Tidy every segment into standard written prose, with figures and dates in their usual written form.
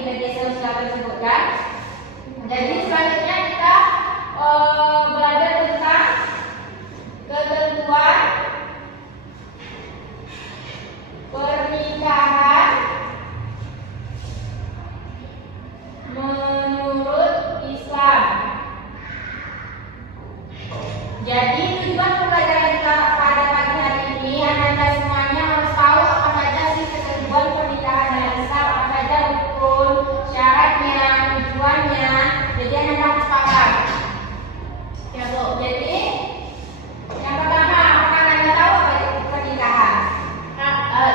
media sosial tersebut kan. Jadi selanjutnya kita belajar tentang ketentuan pernikahan menurut Islam. Jadi tujuan pembelajaran kita pada pagi hari ini, Anda semuanya harus tahu apa saja sih ketentuan pernikahan dalam Islam, apa saja rukun, syaratnya, tujuannya. Jadi Anda harus paham. Ya Bu. Jadi yang pertama, apakah Anda tahu apa itu pernikahan?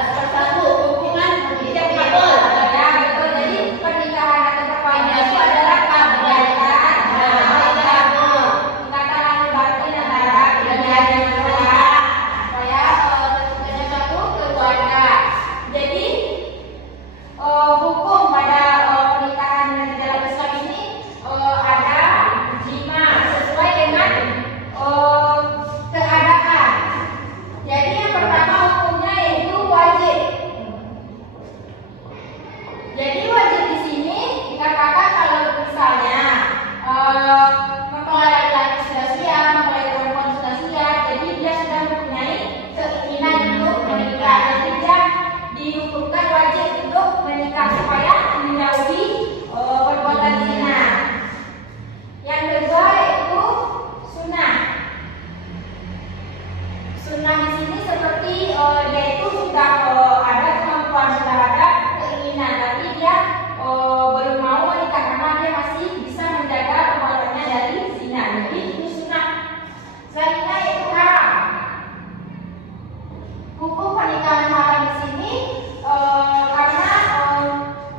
Satu, hubungan Ya betul. Jadi pernikahan atau perkawinan itu adalah ikatan lahir batin antara kedua mempelai supaya terbentuknya suatu keluarga. Jadi hukum pada pernikahan di dalam Islam ini ada 5 sesuai dengan keadaan. Jadi yang pertama hukumnya yaitu wajib. Jadi wajib di sini dikatakan kalau misalnya mempelai laki-laki sudah siap, mempelai perempuan sudah siap, jadi dia sudah mempunyai keinginan untuk menikah. Jadi dia dihukumkan wajib untuk menikah supaya menjauhi perbuatan zina. Yang kedua yaitu sunnah. Sunnah di sini seperti dia itu sudah ada kemampuan, sudah ada keinginan, tapi dia belum mau menikah karena dia masih bisa menjaga perbuatannya dari zina. Jadi itu sunnah. Selanjutnya yaitu haram. Hukum pernikahan haram di sini karena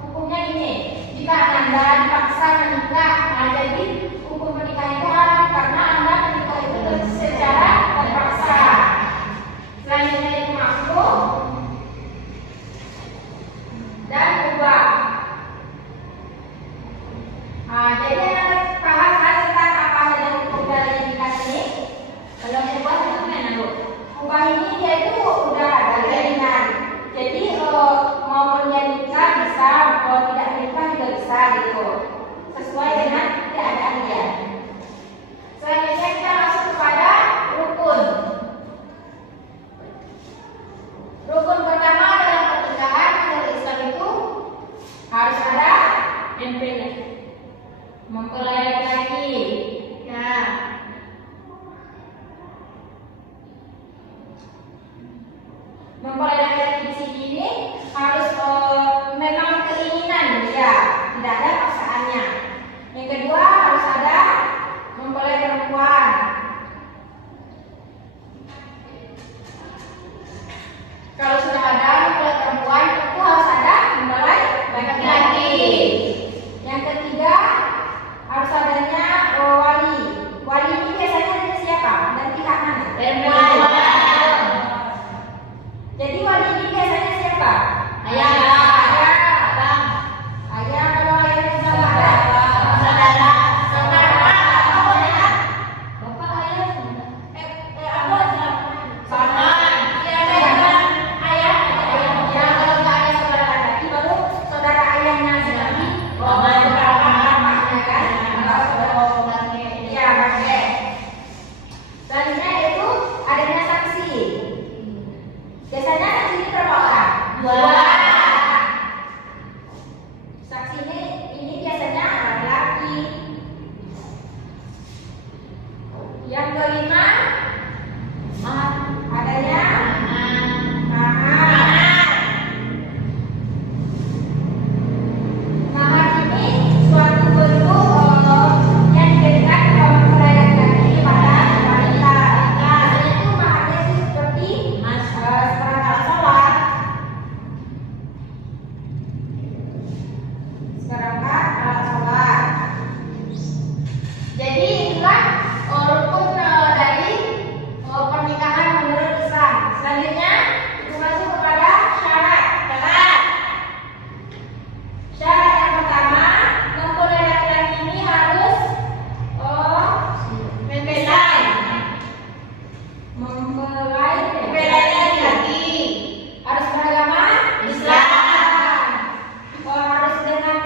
hukumnya ini, jika Anda dipaksa menikah, jadi hukum pernikahan itu haram karena Anda menikah itu secara terpaksa. Selanjutnya itu makruh dan mubah. Jadi Anda paham kan tentang apa saja hukum dari nikah ini? Kalau mubah itu gimana Bu? Mubah ini dia itu udah ada jaminan. Jadi maupun dia nikah bisa, kalau tidak nikah juga bisa gitu, sesuai dengan keadaan dia. Selanjutnya kita masuk kepada rukun. Rukun pertama dalam pernikahan menurut Islam itu harus ada mempelai laki-laki. Ya. Mempelai laki-laki di sini ini harus memang keinginan dia, tidak ada paksaannya. Yang kedua harus ada mempelai perempuan. Kalau sudah ada mempelai perempuan, itu harus ada mempelai laki-laki. Yang ketiga harus adanya wali. Wali ini biasanya dari siapa? Dari pihak mana? Jadi wali ini biasanya siapa? Ayah. Ayah kalau ayah itu saudara. Bapak ayah. Apa? Sama. Iya ada. Ayah. Ya kalau nggak ada saudara laki baru saudara ayahnya sendiri. Selanjutnya itu adanya saksi. Biasanya saksi ini berapa orang? 2. Saksi ini biasanya laki. Yang kelima adanya mahar. Mahar ini suatu bentuk yang diberikan kepada laki-laki pada wanita. Biasanya itu maharnya itu seperti seperangkat sholat, seperangkat alat sholat. Jadi inilah rukun dari pernikahan menurut Islam. Selanjutnya kita masuk kepada syarat. Syarat yang pertama, mempelai laki-laki ini harus mempelai laki-laki harus beragama Islam. Harus dengan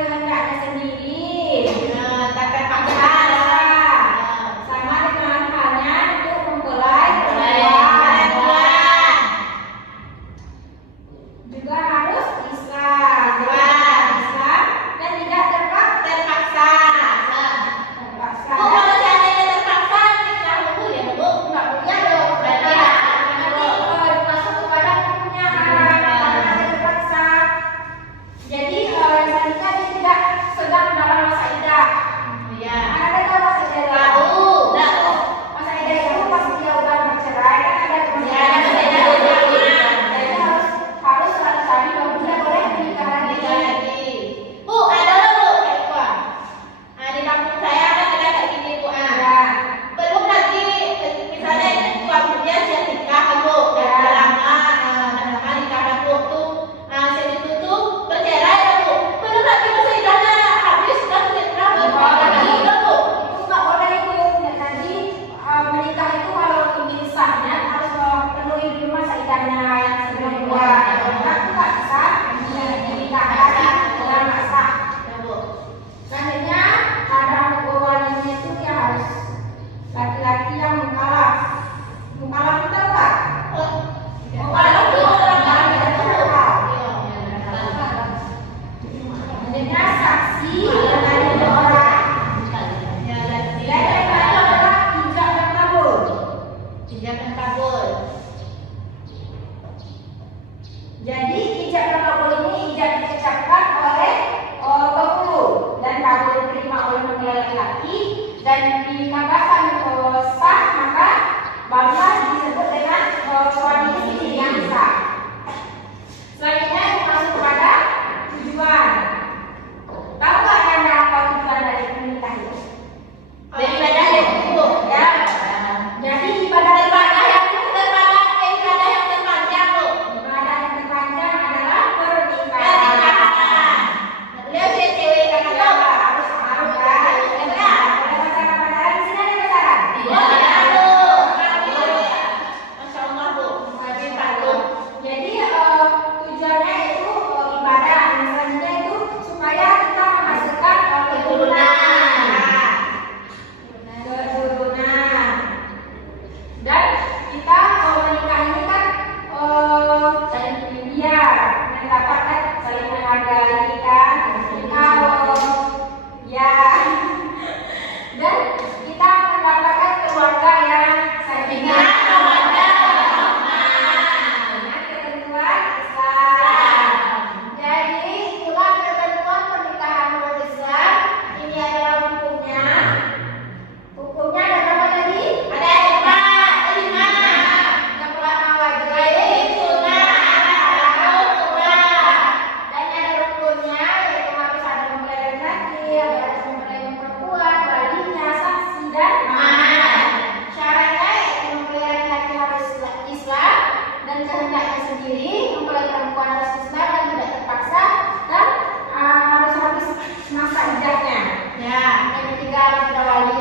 masa idahnya. Ya. Yang ketiga harus ada wali.